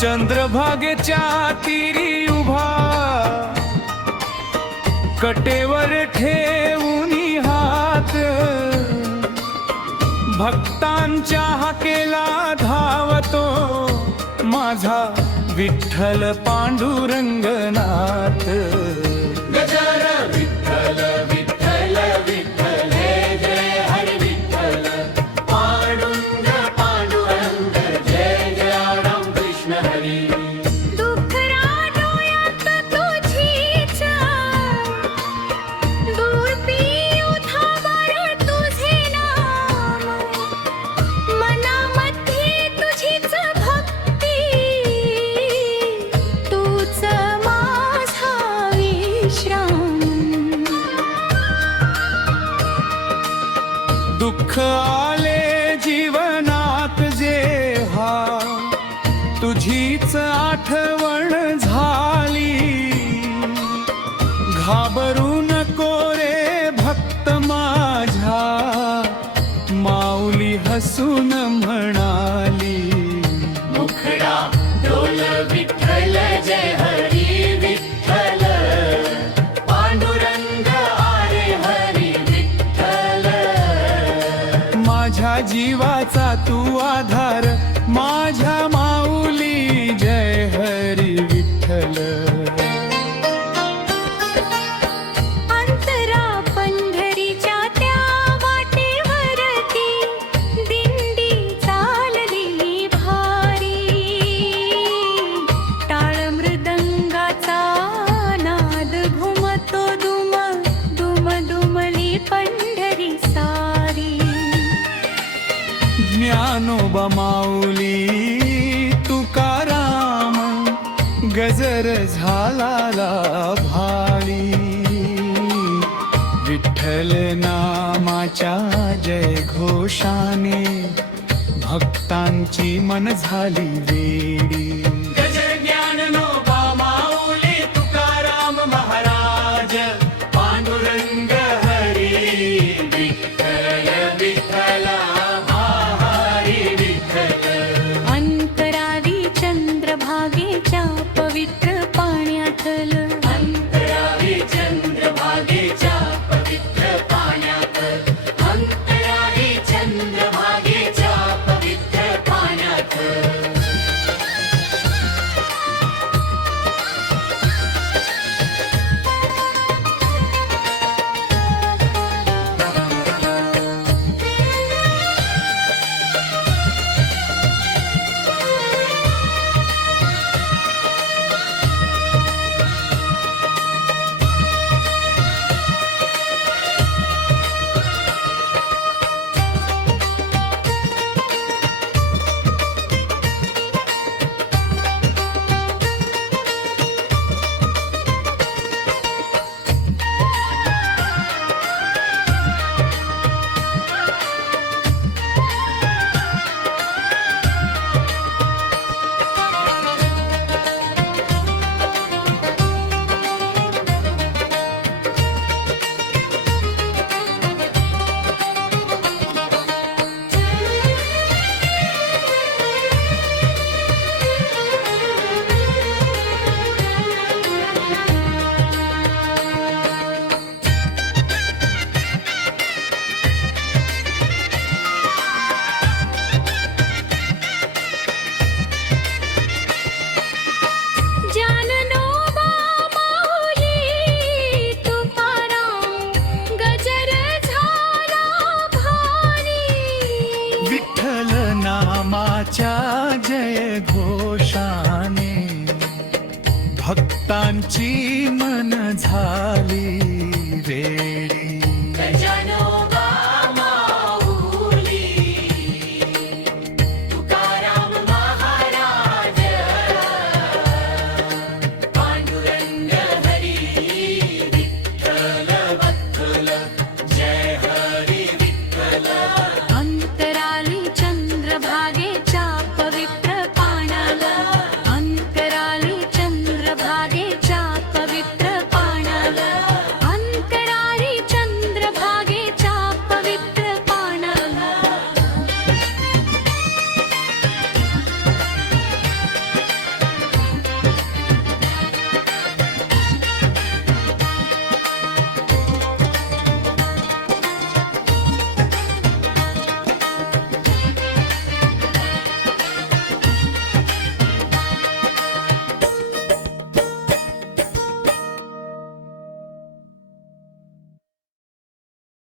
चंद्रभागेच्या तीरी उभा कटेवर ठेवूनी हात भक्तांच्या हाकेला धावतो माझा विठ्ठल पांडुरंगनाथ। गजर विठ्ठल विठ्ठल विठ्ठल हे जय हरी विठ्ठल पांडुरंग पांडुरंग जय जय राम कृष्ण हरी। दुःख आले जीवनात जेव्हा तुझीच आठवण झाली घाबरू नको रे भक्त माझ्या माऊली हसून म्हणाली। मुखडा डोल विठ्ठल जय हरी विठ्ठल पांडुरंग आरे हरी विठ्ठल। माझ्या जीवाचा तू आधार माझ्या माऊली जय हरी विठ्ठल। अंतरा पंढरीच्या त्या वाटेवरती दिंडी चालली भारी टाळ मृदंगाचा नाद घुमतो दुम दुम दुमली पंढरी सारी। ज्ञानोबा माऊली तुकाराम गजर झाला भाळी विठ्ठल नामाच्या जय घोषाने भक्तांची मन झाली वेडी। गजर ज्ञानोबा माऊली तुकाराम महाराज पांडुरंग हरी विठ्ठल विठ्ठल हरी विठ्ठल। अंतरावी चंद्रभागेच्या पवित्र पाण्यातल अंतरावी चंद्रभागेच्या पवित्र पाण्यात अंतरावी चंद्रभागेच्या पवित्र पाण्यात। नामाच्या जय घोषाने भक्तांची मन झाली